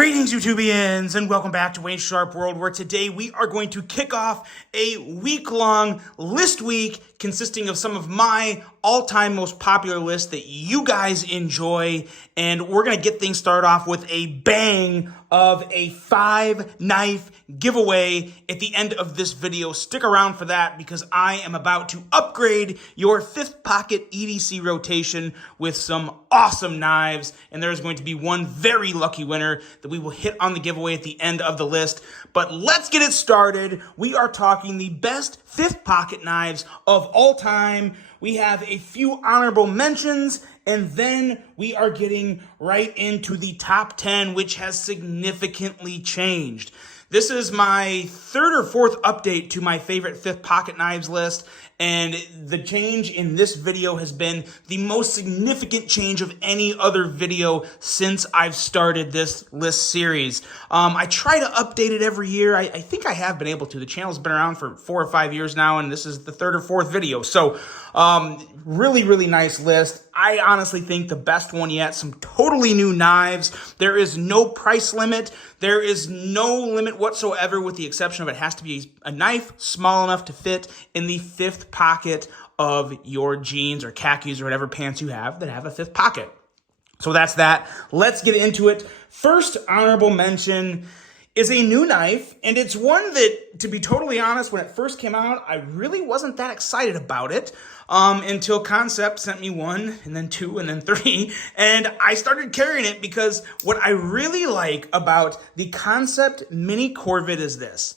Greetings, YouTubians, and welcome back to Wayne's Sharp World, where today we are going to kick off a week-long list week consisting of some of my all-time most popular lists that you guys enjoy, and we're going to get things started off with a bang of a 5-knife giveaway at the end of this video. Stick around for that because I am about to upgrade your 5th pocket EDC rotation with some awesome knives, and there's going to be one very lucky winner that we will hit on the giveaway at the end of the list. But let's get it started. We are talking the best 5th pocket knives of all time. We have a few honorable mentions, and then we are getting right into the top 10, which has significantly changed. This is my 3rd or 4th update to my favorite 5th pocket knives list, and the change in this video has been the most significant change of any other video since I've started this list series. I try to update it every year. I think I have been able to. The channel's been around for 4 or 5 years now, and this is the 3rd or 4th video. So really nice list. I honestly think the best one yet. Some totally new knives. There is no price limit. There is no limit whatsoever, with the exception of it has to be a knife small enough to fit in the 5th pocket of your jeans or khakis or whatever pants you have that have a 5th pocket. So that's that. Let's get into it. First honorable mention is a new knife, and it's one that, to be totally honest, when it first came out, I really wasn't that excited about it until Kansept sent me 1, and then 2, and then 3, and I started carrying it because what I really like about the Kansept Mini Korvid is this.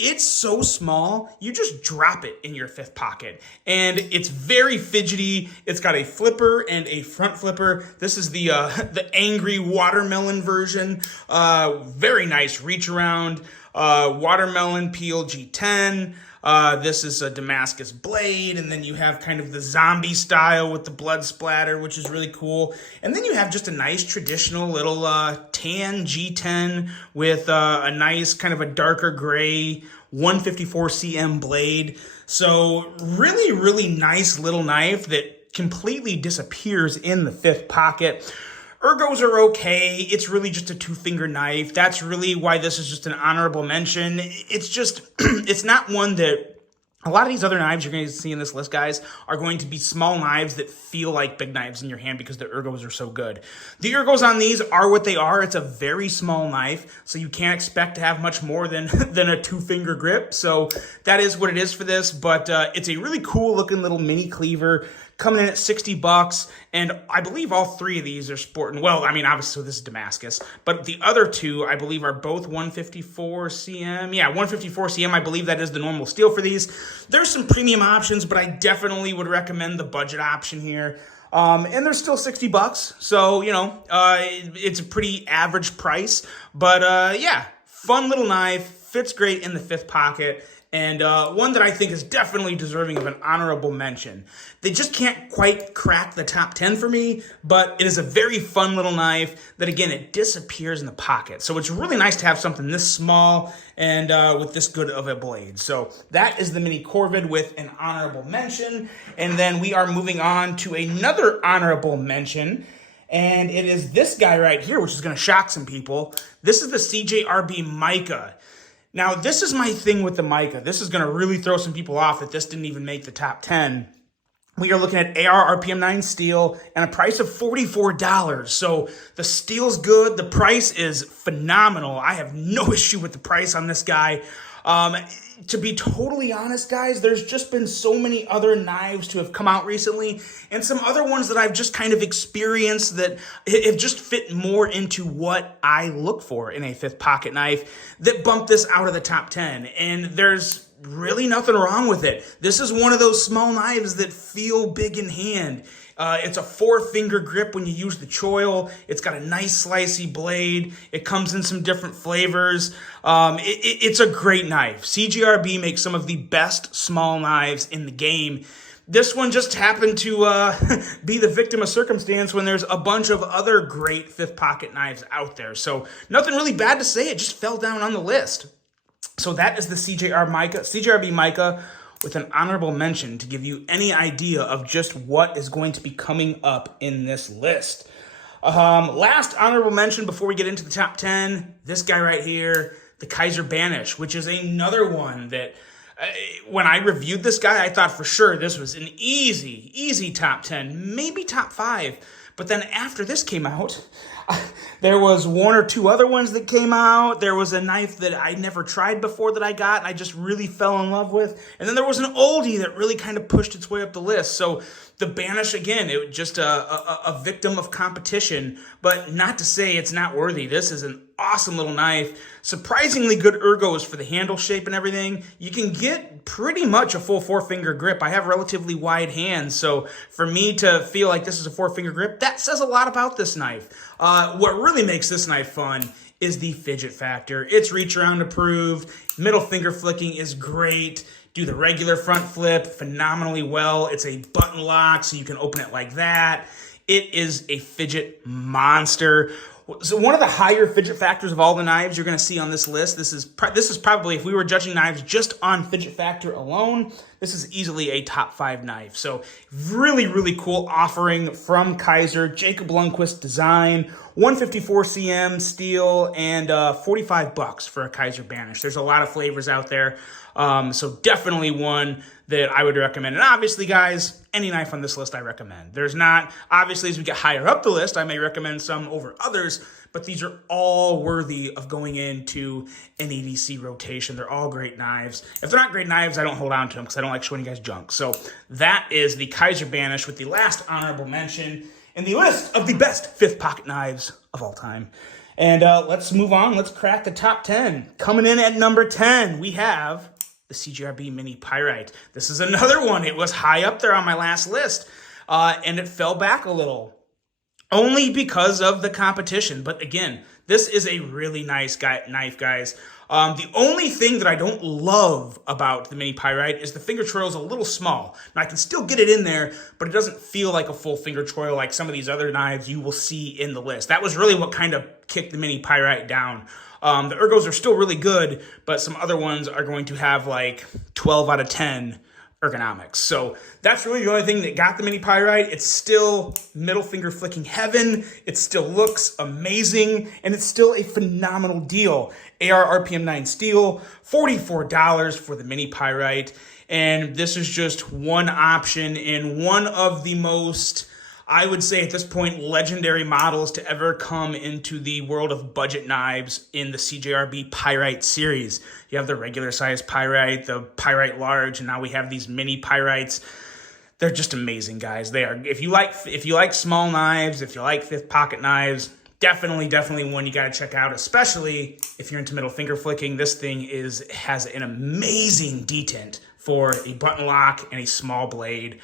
It's so small, you just drop it in your 5th pocket, and it's very fidgety. It's got a flipper and a front flipper. This is the angry watermelon version. Very nice reach around. Watermelon peel G10. This is a Damascus blade, and then you have kind of the zombie style with the blood splatter, which is really cool. And then you have just a nice traditional little tan G10 with a nice kind of a darker gray 154 cm blade. So really nice little knife that completely disappears in the 5th pocket. Ergos are okay. It's really just a 2-finger knife. That's really why this is just an honorable mention. It's just, it's not one that, a lot of these other knives you're going to see in this list, guys, are going to be small knives that feel like big knives in your hand because the ergos are so good. The ergos on these are what they are. It's a very small knife, so you can't expect to have much more than a 2-finger grip. So that is what it is for this, but it's a really cool looking little mini cleaver, coming in at $60, and I believe all 3 of these are sporting, well, I mean, obviously this is Damascus, but the other 2, I believe, are both 154 cm. Yeah, 154 cm, I believe that is the normal steel for these. There's some premium options, but I definitely would recommend the budget option here. And they're still $60, so, you know, it's a pretty average price, but yeah, fun little knife, fits great in the 5th pocket, and one that I think is definitely deserving of an honorable mention. They just can't quite crack the top 10 for me, but it is a very fun little knife that, again, it disappears in the pocket. So it's really nice to have something this small and with this good of a blade. So that is the Mini Korvid with an honorable mention. And then we are moving on to another honorable mention, and it is this guy right here, which is going to shock some people. This is the CJRB Mica. Now, this is my thing with the Mica. This is going to really throw some people off that this didn't even make the top 10. We are looking at AR RPM9 steel and a price of $44. So the steel's good. The price is phenomenal. I have no issue with the price on this guy. To be totally honest, guys, there's just been so many other knives to have come out recently, and some other ones that I've just kind of experienced that have just fit more into what I look for in a 5th pocket knife that bump this out of the top 10, and there's really nothing wrong with it. This is one of those small knives that feel big in hand. It's a 4-finger grip when you use the choil. It's got a nice slicey blade. It comes in some different flavors. It's a great knife. CGRB makes some of the best small knives in the game. This one just happened to be the victim of circumstance when there's a bunch of other great 5th pocket knives out there. So nothing really bad to say. It just fell down on the list. So that is the CJRB Mica with an honorable mention to give you any idea of just what is going to be coming up in this list. Last honorable mention before we get into the top 10, this guy right here, the Kizer Banish, which is another one that when I reviewed this guy, I thought for sure this was an easy top 10, maybe top 5. But then after this came out, there was one or two other ones that came out. There was a knife that I never tried before that I got and I just really fell in love with. And then there was an oldie that really kind of pushed its way up the list. So the Banish, again, it was just a victim of competition, but not to say it's not worthy. This is an awesome little knife. Surprisingly good ergos for the handle shape and everything. You can get pretty much a full 4-finger grip. I have relatively wide hands, so for me to feel like this is a 4-finger grip, that says a lot about this knife. What really makes this knife fun is the fidget factor. It's reach around approved. Middle finger flicking is great. Do the regular front flip phenomenally well. It's a button lock, so you can open it like that. It is a fidget monster. So one of the higher fidget factors of all the knives you're going to see on this list, this is probably, if we were judging knives just on fidget factor alone, this is easily a top 5 knife. So really cool offering from Kizer, Jacob Lundquist design, 154 cm steel, and $45 for a Kizer Banish. There's a lot of flavors out there, so definitely one that I would recommend. And obviously, guys, any knife on this list I recommend. There's not, obviously, as we get higher up the list, I may recommend some over others, but these are all worthy of going into an EDC rotation. They're all great knives. If they're not great knives, I don't hold on to them because I don't like showing you guys junk. So that is the Kizer Banish with the last honorable mention in the list of the best 5th pocket knives of all time. And let's move on. Let's crack the top 10. Coming in at number 10, we have the CJRB Mini Pyrite. This is another one. It was high up there on my last list, and it fell back a little, only because of the competition. But again, this is a really nice knife, guys. The only thing that I don't love about the Mini Pyrite is the finger choil is a little small. Now, I can still get it in there, but it doesn't feel like a full finger choil like some of these other knives you will see in the list. That was really what kind of kicked the Mini Pyrite down. The ergos are still really good, but some other ones are going to have like 12 out of 10 ergonomics. So that's really the only thing that got the Mini Pyrite. It's still middle finger flicking heaven. It still looks amazing, and it's still a phenomenal deal. AR RPM 9 steel, $44 for the Mini Pyrite. And this is just one option in one of the most, I would say at this point, legendary models to ever come into the world of budget knives in the CJRB Pyrite series. You have the regular size Pyrite, the Pyrite large, and now we have these mini Pyrites. They're just amazing, guys. They are. If you like small knives, if you like 5th pocket knives, definitely one you got to check out, especially if you're into middle finger flicking. This thing has an amazing detent for a button lock and a small blade.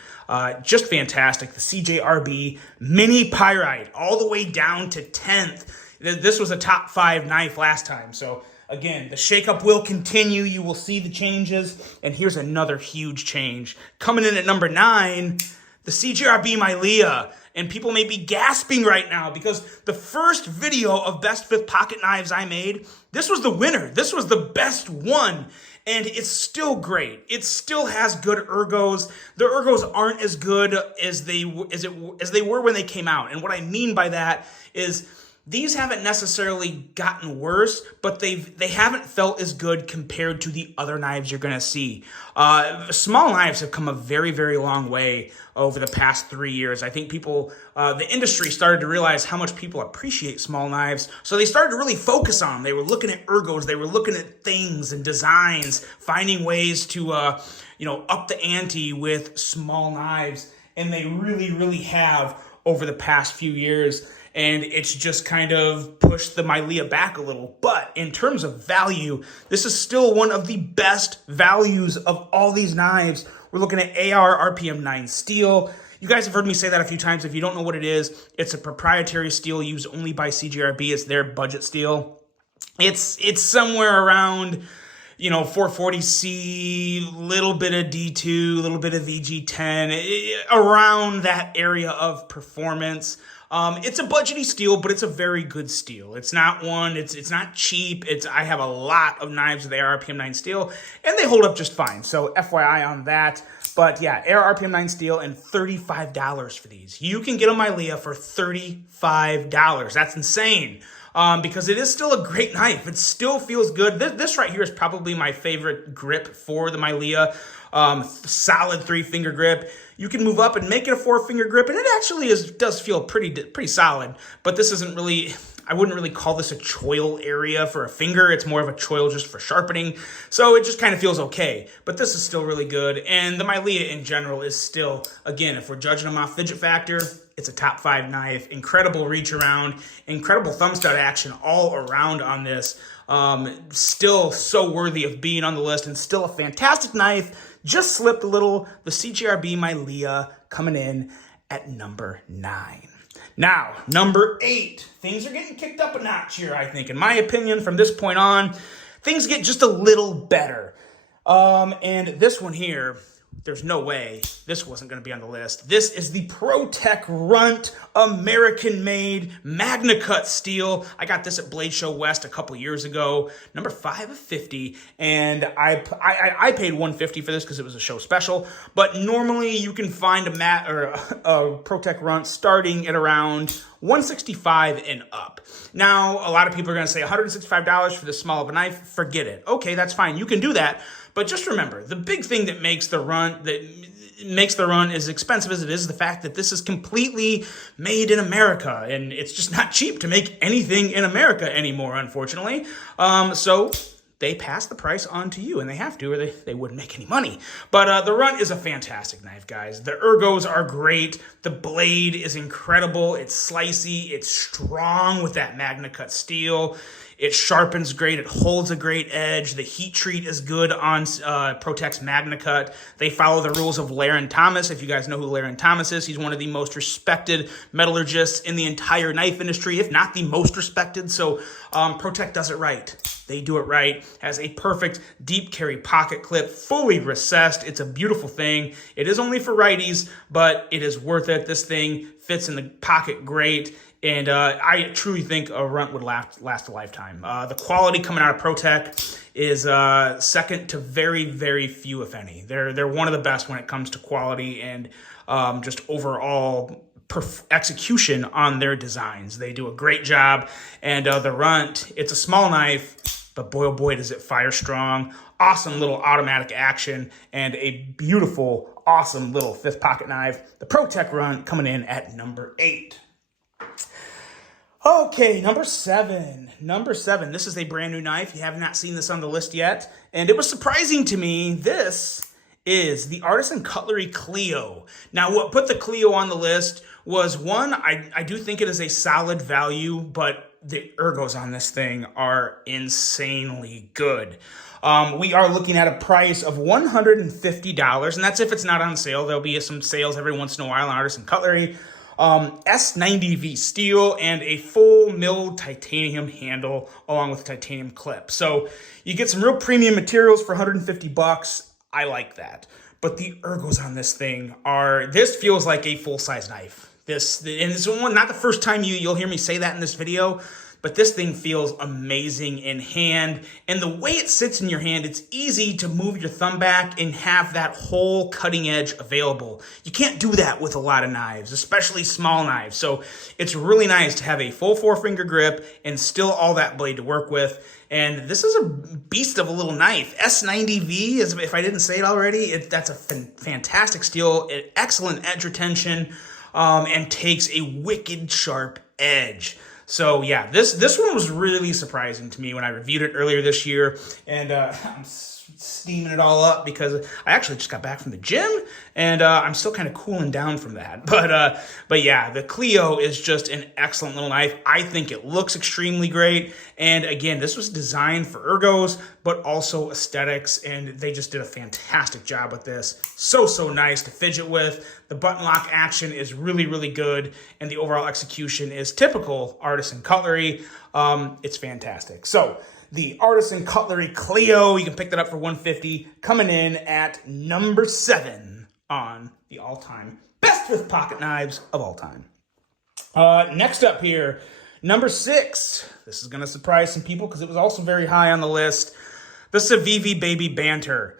Just fantastic. The CJRB Mini Pyrite, all the way down to 10th. This was a top 5 knife last time. So again, the shakeup will continue. You will see the changes. And here's another huge change. Coming in at number 9, the CJRB Maileah. And people may be gasping right now because the first video of best 5th pocket knives I made, this was the winner. This was the best one. And it's still great. It still has good ergos. The ergos aren't as good as they were when they came out. And what I mean by that is these haven't necessarily gotten worse, but they haven't felt as good compared to the other knives you're going to see. Small knives have come a very long way over the past 3 years. I think the industry started to realize how much people appreciate small knives, so they started to really focus on them. They were looking at ergos, they were looking at things and designs, finding ways to up the ante with small knives, and they really have over the past few years. And it's just kind of pushed the Maileah back a little. But in terms of value, this is still one of the best values of all these knives. We're looking at AR RPM 9 steel. You guys have heard me say that a few times. If you don't know what it is, it's a proprietary steel used only by CGRB. It's their budget steel. It's somewhere around 440C, little bit of D2, little bit of VG10, around that area of performance. It's a budgety steel, but it's a very good steel. It's not not cheap. I have a lot of knives with AR RPM 9 steel, and they hold up just fine. So FYI on that. But yeah, Air RPM 9 steel and $35 for these. You can get a Maileah for $35. That's insane. Because it is still a great knife. It still feels good. This right here is probably my favorite grip for the Maileah. Solid 3-finger grip. You can move up and make it a 4-finger grip, and it actually does feel pretty solid. But this isn't really, I wouldn't really call this a choil area for a finger. It's more of a choil just for sharpening. So it just kind of feels okay. But this is still really good. And the Maileah in general is still, again, if we're judging them off fidget factor, it's a top 5 knife. Incredible reach around, incredible thumb stud action all around on this. Still so worthy of being on the list, and still a fantastic knife. Just slipped a little. The CJRB Maileah coming in at number 9. Now, number 8. Things are getting kicked up a notch here, I think. In my opinion, from this point on, things get just a little better. And this one here, there's no way this wasn't going to be on the list. This is the Protek Run American-made Magna Cut steel. I got this at Blade Show West a couple years ago. Number 5 of 50, and I paid $150 for this because it was a show special. But normally you can find a Protek Run starting at around $165 and up. Now, a lot of people are going to say $165 for this small of a knife. Forget it. Okay, that's fine. You can do that. But just remember, the big thing that makes the run as expensive as it is the fact that this is completely made in America, and it's just not cheap to make anything in America anymore, unfortunately. So they pass the price on to you, and they have to, or they wouldn't make any money. But the Run is a fantastic knife, guys. The ergos are great. The blade is incredible. It's slicey. It's strong with that Magna Cut steel. It sharpens great. It holds a great edge. The heat treat is good on Protek's Magna Cut. They follow the rules of Laren Thomas. If you guys know who Laren Thomas is, he's one of the most respected metallurgists in the entire knife industry, if not the most respected. So Protek does it right. They do it right. Has a perfect deep carry pocket clip, fully recessed. It's a beautiful thing. It is only for righties, but it is worth it. This thing fits in the pocket great. And I truly think a Runt would last a lifetime. The quality coming out of Protek is second to very, very few, if any. They're one of the best when it comes to quality and just overall execution on their designs. They do a great job. And the Runt, it's a small knife, but boy, oh boy, does it fire strong. Awesome little automatic action and a beautiful, awesome little 5th pocket knife. The Protek Run coming in at number 8. Okay, number 7. Number 7. This is a brand new knife. You have not seen this on the list yet. And it was surprising to me. This is the Artisan Cutlery Cleo. Now, what put the Cleo on the list was, one, I do think it is a solid value, but the ergos on this thing are insanely good. We are looking at a price of $150, and that's if it's not on sale. There'll be some sales every once in a while on Artisan Cutlery. S90V steel and a full milled titanium handle along with a titanium clip. So you get some real premium materials for $150. I like that. But the ergos on this thing this feels like a full-size knife. And it's not the first time you'll hear me say that in this video, but this thing feels amazing in hand. And the way it sits in your hand, it's easy to move your thumb back and have that whole cutting edge available. You can't do that with a lot of knives, especially small knives. So it's really nice to have a full 4-finger grip and still all that blade to work with. And this is a beast of a little knife. S90V, if I didn't say it already, that's a fantastic steel, excellent edge retention, and takes a wicked sharp edge. So yeah, this one was really surprising to me when I reviewed it earlier this year, and I'm steaming it all up because I actually just got back from the gym, and I'm still kind of cooling down from that. But yeah, the Cleo is just an excellent little knife. I think it looks extremely great, and again, this was designed for ergos, but also aesthetics, and they just did a fantastic job with this. So nice to fidget with. The button lock action is really, really good, and the overall execution is typical Artisan Cutlery. It's fantastic. So the Artisan Cutlery Cleo, you can pick that up for $150, coming in at number 7 on the all-time best 5th pocket knives of all time. Next up here, number 6. This is going to surprise some people because it was also very high on the list. The Civivi Baby Banter.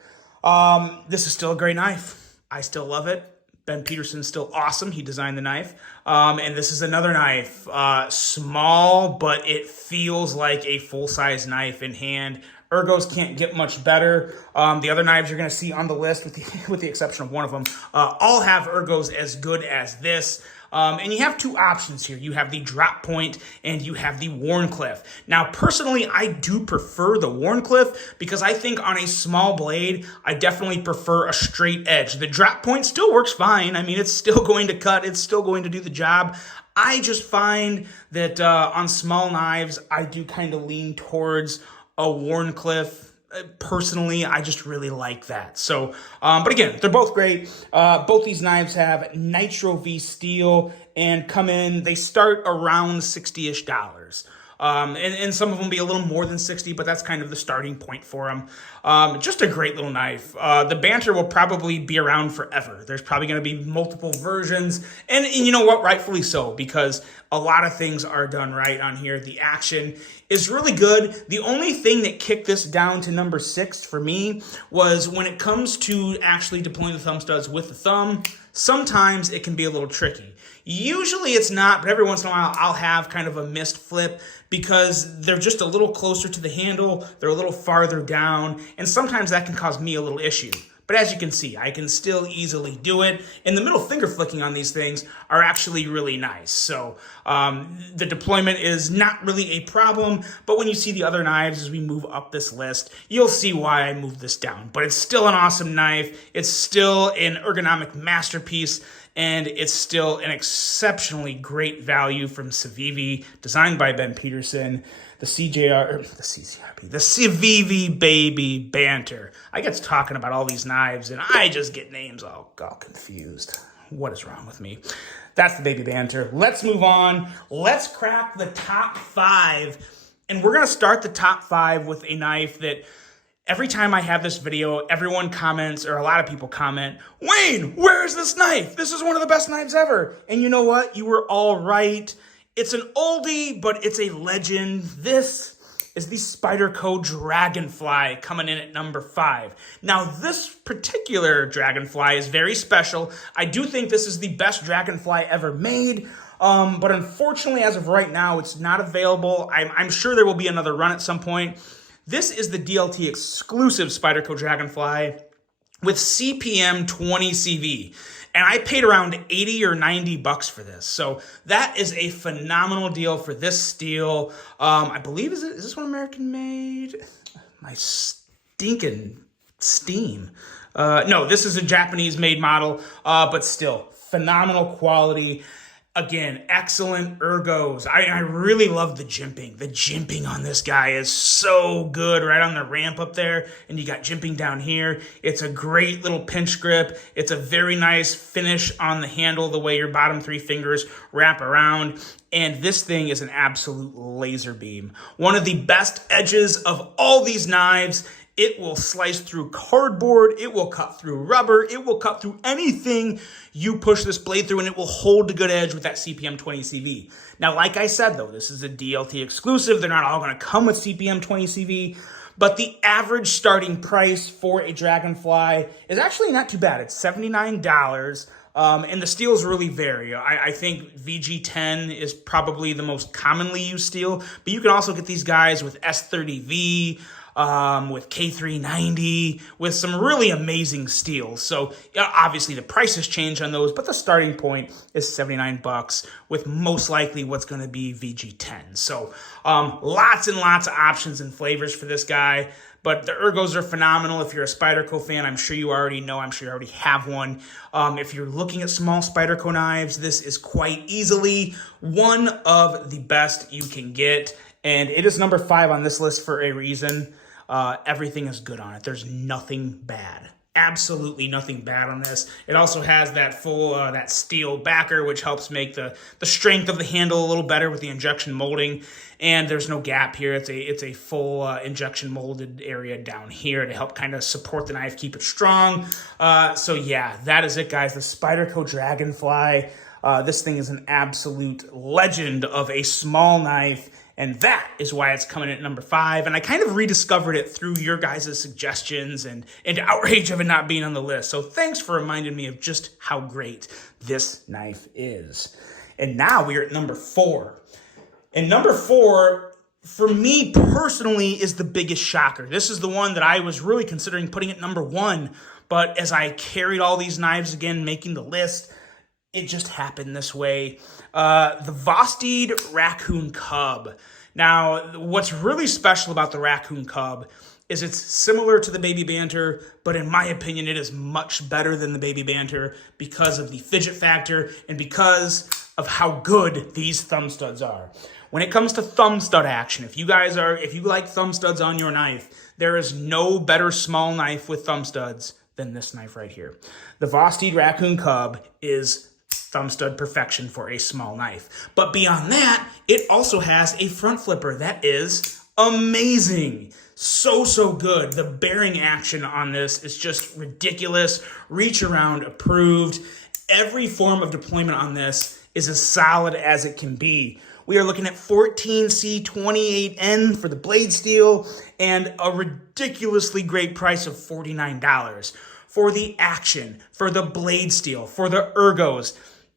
This is still a great knife. I still love it. Ben Peterson's still awesome. He designed the knife. And this is another knife. Small, but it feels like a full-size knife in hand. Ergos can't get much better. The other knives you're going to see on the list, with the exception of one of them, all have ergos as good as this. And you have two options here. You have the drop point and you have the Wharncliffe. Now, personally, I do prefer the Wharncliffe because I think on a small blade, I definitely prefer a straight edge. The drop point still works fine. I mean, it's still going to cut. It's still going to do the job. I just find that on small knives, I do kind of lean towards a Wharncliffe. Personally, I just really like that. So, but again, they're both great. Both these knives have Nitro V steel and come in, they start around $60-ish. And some of them be a little more than 60, but that's kind of the starting point for them. Just a great little knife. The Banter will probably be around forever. There's probably going to be multiple versions. And you know what? Rightfully so, because a lot of things are done right on here. The action is really good. The only thing that kicked this down to number 6 for me was when it comes to actually deploying the thumb studs with the thumb, sometimes it can be a little tricky. Usually it's not, but every once in a while I'll have kind of a missed flip because they're just a little closer to the handle, they're a little farther down, and sometimes that can cause me a little issue. But as you can see, I can still easily do it. And the middle finger flicking on these things are actually really nice. So the deployment is not really a problem. But when you see the other knives as we move up this list, you'll see why I moved this down. But it's still an awesome knife. It's still an ergonomic masterpiece. And it's still an exceptionally great value from Civivi, designed by Ben Peterson. The CJRB, the Civivi baby Banter. I get to talking about all these knives and I just get names all confused. What is wrong with me? That's the baby Banter. Let's move on. Let's crack the top 5. And we're going to start the top 5 with a knife that every time I have this video, everyone comments, or a lot of people comment, Wayne, where is this knife? This is one of the best knives ever. And you know what? You were all right. It's an oldie, but it's a legend. This is the Spyderco Dragonfly coming in at number 5. Now, this particular Dragonfly is very special. I do think this is the best Dragonfly ever made, but unfortunately, as of right now, it's not available. I'm sure there will be another run at some point. This is the DLT exclusive Spyderco Dragonfly with CPM 20 CV. And I paid around 80 or 90 bucks for this. So that is a phenomenal deal for this steel. I believe, is this one American made? My stinking steam. No, this is a Japanese made model, but still phenomenal quality. Again, excellent ergos. I really love the jimping. The jimping on this guy is so good right on the ramp up there. And you got jimping down here. It's a great little pinch grip. It's a very nice finish on the handle, the way your bottom 3 fingers wrap around. And this thing is an absolute laser beam. One of the best edges of all these knives. It will slice through cardboard, it will cut through rubber, it will cut through anything you push this blade through, and it will hold a good edge with that CPM 20 CV. Now, like I said, though, this is a DLT exclusive. They're not all going to come with CPM 20 CV, but the average starting price for a Dragonfly is actually not too bad. It's $79. And the steels really vary. I think VG10 is probably the most commonly used steel, but you can also get these guys with S30V, with K390, with some really amazing steels. So obviously the prices change on those, but the starting point is 79 bucks with most likely what's going to be VG10. So lots and lots of options and flavors for this guy. But the ergos are phenomenal. If you're a Spyderco fan, I'm sure you already know. I'm sure you already have one. If you're looking at small Spyderco knives, this is quite easily one of the best you can get. And it is number 5 on this list for a reason. Everything is good on it. There's nothing bad. Absolutely nothing bad on this. It also has that full that steel backer, which helps make the strength of the handle a little better with the injection molding. And there's no gap here. It's a full injection molded area down here to help kind of support the knife, keep it strong. So yeah, that is it, guys. The Spyderco Dragonfly. This thing is an absolute legend of a small knife. And that is why it's coming in at number 5. And I kind of rediscovered it through your guys' suggestions and outrage of it not being on the list. So thanks for reminding me of just how great this knife is. And now we are at number 4. And number 4, for me personally, is the biggest shocker. This is the one that I was really considering putting at number 1. But as I carried all these knives again, making the list, it just happened this way. The Vosteed Raccoon Cub. Now, what's really special about the Raccoon Cub is it's similar to the Baby Banter, but in my opinion, it is much better than the Baby Banter because of the fidget factor and because of how good these thumb studs are. When it comes to thumb stud action, if you like thumb studs on your knife, there is no better small knife with thumb studs than this knife right here. The Vosteed Raccoon Cub is thumb stud perfection for a small knife. But beyond that, it also has a front flipper that is amazing. So good. The bearing action on this is just ridiculous. Reach around approved. Every form of deployment on this is as solid as it can be. We are looking at 14C28N for the blade steel and a ridiculously great price of $49 for the action, for the blade steel, for the ergos.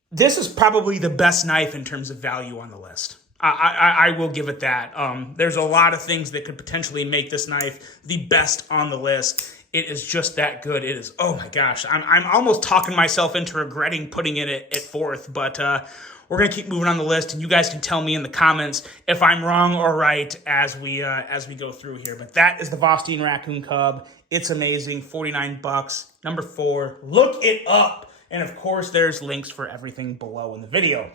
This is probably the best knife in terms of value on the list. I will give it that. There's a lot of things that could potentially make this knife the best on the list. It is just that good. It is, oh my gosh. I'm almost talking myself into regretting putting it at 4th, but we're going to keep moving on the list, and you guys can tell me in the comments if I'm wrong or right as we go through here. But that is the Vosteed Raccoon Cub. It's amazing. $49. Number 4. Look it up. And of course, there's links for everything below in the video.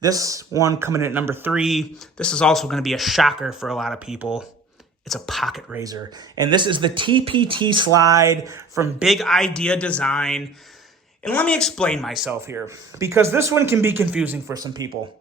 This one coming in at number 3. This is also going to be a shocker for a lot of people. It's a pocket razor. And this is the TPT Slide from Big Idea Design. And let me explain myself here, because this one can be confusing for some people.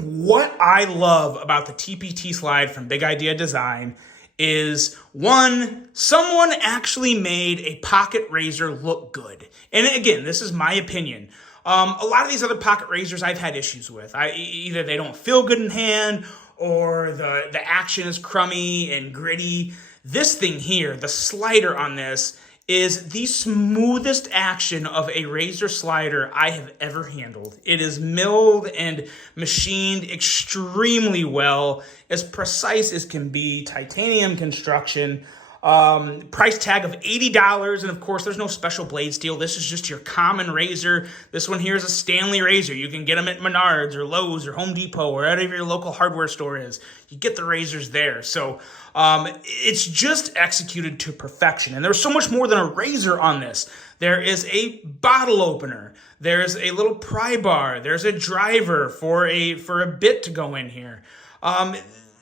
What I love about the TPT Slide from Big Idea Design is, one, someone actually made a pocket razor look good. And again, this is my opinion. A lot of these other pocket razors I've had issues with. Either they don't feel good in hand, or the action is crummy and gritty. This thing here, the slider on this, is the smoothest action of a razor slider I have ever handled. It is milled and machined extremely well, as precise as can be, titanium construction, price tag of $80, and of course there's no special blade steel. This is just your common razor. This one here is a Stanley razor. You can get them at Menards or Lowe's or Home Depot or wherever your local hardware store is. You get the razors there. So it's just executed to perfection. And there's so much more than a razor on this. There is a bottle opener. There's a little pry bar. There's a driver for a bit to go in here.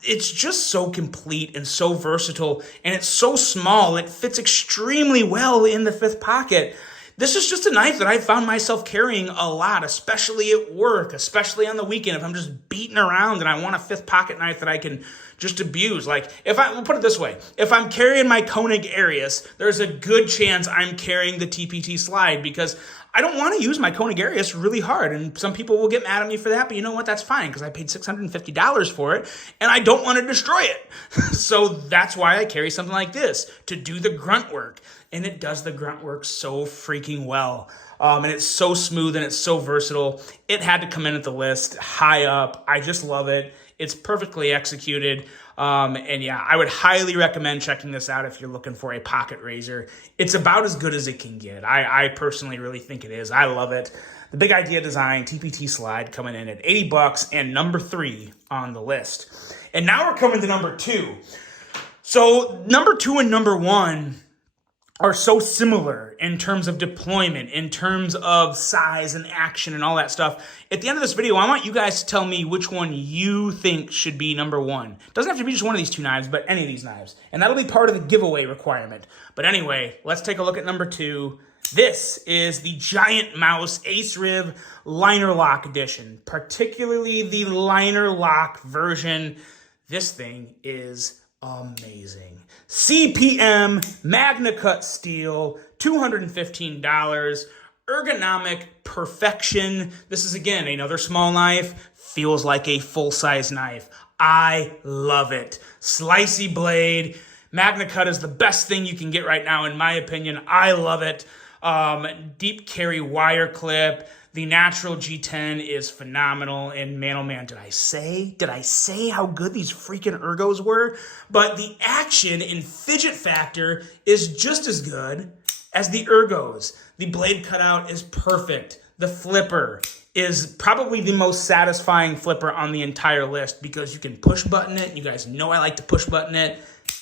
It's just so complete and so versatile, and it's so small. It fits extremely well in the 5th pocket. This is just a knife that I found myself carrying a lot, especially at work, especially on the weekend if I'm just beating around and I want a 5th pocket knife that I can just abuse. Like, we'll put it this way. If I'm carrying my Koenig Arius, there's a good chance I'm carrying the TPT Slide, because I don't want to use my Koenig Arius really hard, and some people will get mad at me for that, but you know what? That's fine, because I paid $650 for it, and I don't want to destroy it. So that's why I carry something like this, to do the grunt work, and it does the grunt work so freaking well. And it's so smooth, and it's so versatile. It had to come in at the list, high up. I just love it. It's perfectly executed. And yeah, I would highly recommend checking this out if you're looking for a pocket razor. It's about as good as it can get. I personally really think it is. I love it. The Big Idea Design TPT Slide coming in at $80 and number 3 on the list. And now we're coming to number 2. So number 2 and number 1 are so similar in terms of deployment, in terms of size and action and all that stuff. At the end of this video, I want you guys to tell me which one you think should be number 1. It doesn't have to be just one of these 2 knives, but any of these knives. And that'll be part of the giveaway requirement. But anyway, let's take a look at number 2. This is the Giantmouse Ace Riv Liner Lock Edition, particularly the Liner Lock version. This thing is amazing. CPM Magna Cut steel, $215. Ergonomic perfection. This is, again, another small knife. Feels like a full-size knife. I love it. Slicey blade. Magna Cut is the best thing you can get right now, in my opinion. I love it. Deep carry wire clip. The natural G10 is phenomenal. And man, oh man, did I say how good these freaking ergos were? But the action and fidget factor is just as good as the ergos. The blade cutout is perfect. The flipper is probably the most satisfying flipper on the entire list because you can push button it. You guys know I like to push button it.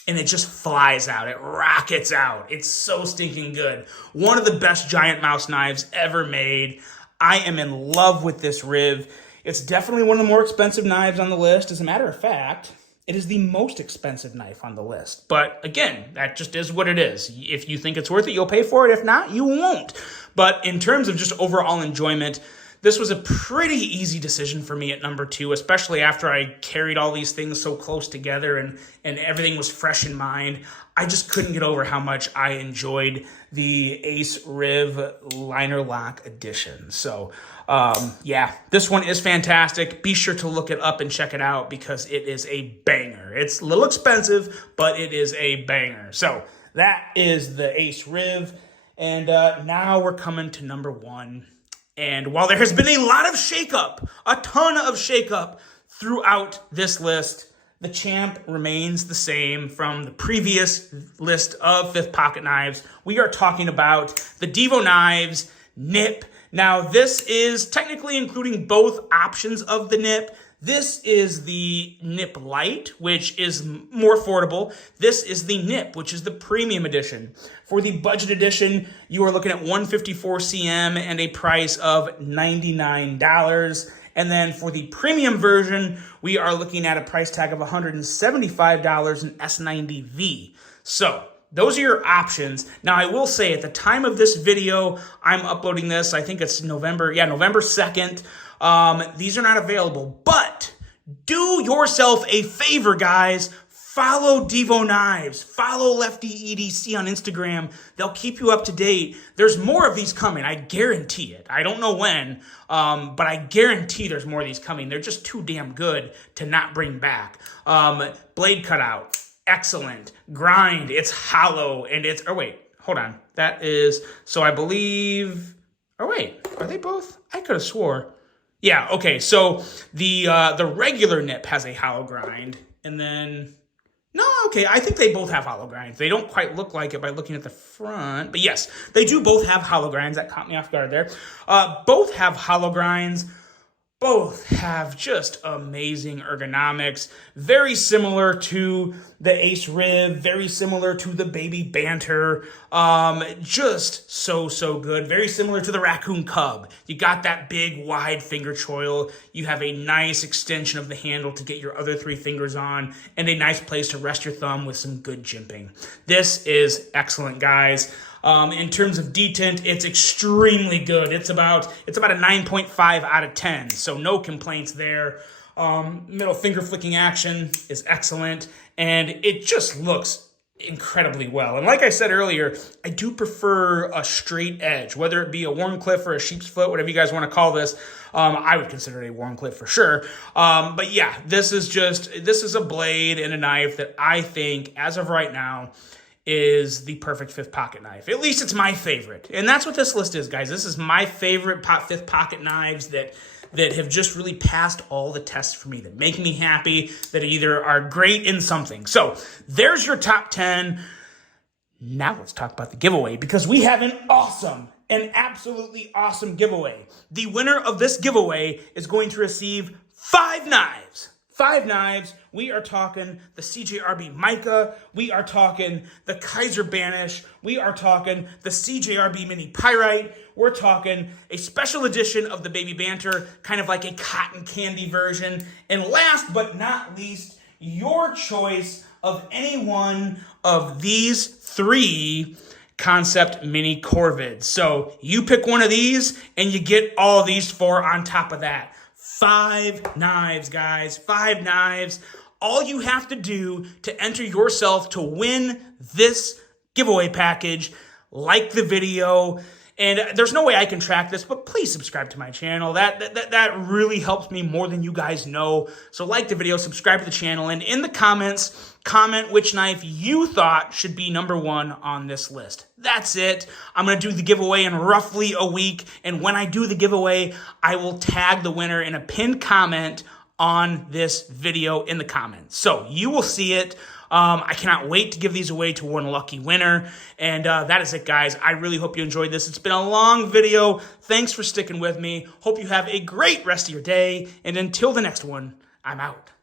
And it just flies out. It rockets out. It's so stinking good. One of the best Giantmouse knives ever made. I am in love with this Riv. It's definitely one of the more expensive knives on the list. As a matter of fact, it is the most expensive knife on the list. But again, that just is what it is. If you think it's worth it, you'll pay for it. If not, you won't. But in terms of just overall enjoyment, this was a pretty easy decision for me at number 2, especially after I carried all these things so close together and everything was fresh in mind. I just couldn't get over how much I enjoyed the Ace Riv Liner Lock Edition. So, yeah, this one is fantastic. Be sure to look it up and check it out because it is a banger. It's a little expensive, but it is a banger. So that is the Ace Riv. And now we're coming to number 1. And while there has been a lot of shakeup, a ton of shakeup throughout this list, the champ remains the same from the previous list of fifth pocket knives. We are talking about the DVO Knives Nip. Now, this is technically including both options of the Nip. This is the Nip Lite, which is more affordable. This is the Nip, which is the premium edition. For the budget edition, you are looking at 154 cm and a price of $99. And then for the premium version, we are looking at a price tag of $175 in S90V. So those are your options. Now, I will say at the time of this video, I'm uploading this, I think it's November 2nd. These are not available, but do yourself a favor, guys. Follow DVO Knives. Follow Lefty EDC on Instagram. They'll keep you up to date. There's more of these coming. I guarantee it. I don't know when, but I guarantee there's more of these coming. They're just too damn good to not bring back. Blade cutout, excellent. Grind, it's hollow, and it's... Oh, wait. Hold on. That is... So I believe... Oh, wait. Are they both? I could have swore... Yeah, okay, so the regular Nip has a hollow grind, and then, no, okay, I think they both have hollow grinds. They don't quite look like it by looking at the front, but yes, they do both have hollow grinds. That caught me off guard there. Both have hollow grinds. Both have just amazing ergonomics, very similar to the Ace Riv, very similar to the Baby Banter, just so good. Very similar to the Raccoon Cub. You got that big, wide finger choil. You have a nice extension of the handle to get your other 3 fingers on, and a nice place to rest your thumb with some good jimping. This is excellent, guys. In terms of detent, it's extremely good. It's about a 9.5 out of 10, so no complaints there. Middle finger flicking action is excellent, and it just looks incredibly well. And like I said earlier, I do prefer a straight edge, whether it be a Wharncliffe or a sheep's foot, whatever you guys want to call this. I would consider it a Wharncliffe for sure. But yeah, this is a blade and a knife that I think, as of right now, is the perfect fifth pocket knife. At least it's my favorite. And that's what this list is, guys. This is my favorite fifth pocket knives that have just really passed all the tests for me, that make me happy, that either are great in something. So there's your top 10. Now let's talk about the giveaway, because we have an absolutely awesome giveaway. The winner of this giveaway is going to receive 5 knives. 5 knives. We are talking the CJRB Mica. We are talking the Kizer Banish. We are talking the CJRB Mini Pyrite. We're talking a special edition of the Baby Banter, kind of like a cotton candy version. And last but not least, your choice of any one of these 3 Kansept Mini Korvids. So you pick one of these and you get all of these 4 on top of that. 5 knives, guys. 5 knives. All you have to do to enter yourself to win this giveaway package, like the video, And there's no way I can track this, but please subscribe to my channel. That really helps me more than you guys know. So like the video, subscribe to the channel, and in the comments, comment which knife you thought should be #1 on this list. That's it. I'm going to do the giveaway in roughly a week, and when I do the giveaway, I will tag the winner in a pinned comment on this video in the comments. So you will see it. I cannot wait to give these away to one lucky winner. And that is it, guys. I really hope you enjoyed this. It's been a long video. Thanks for sticking with me. Hope you have a great rest of your day. And until the next one, I'm out.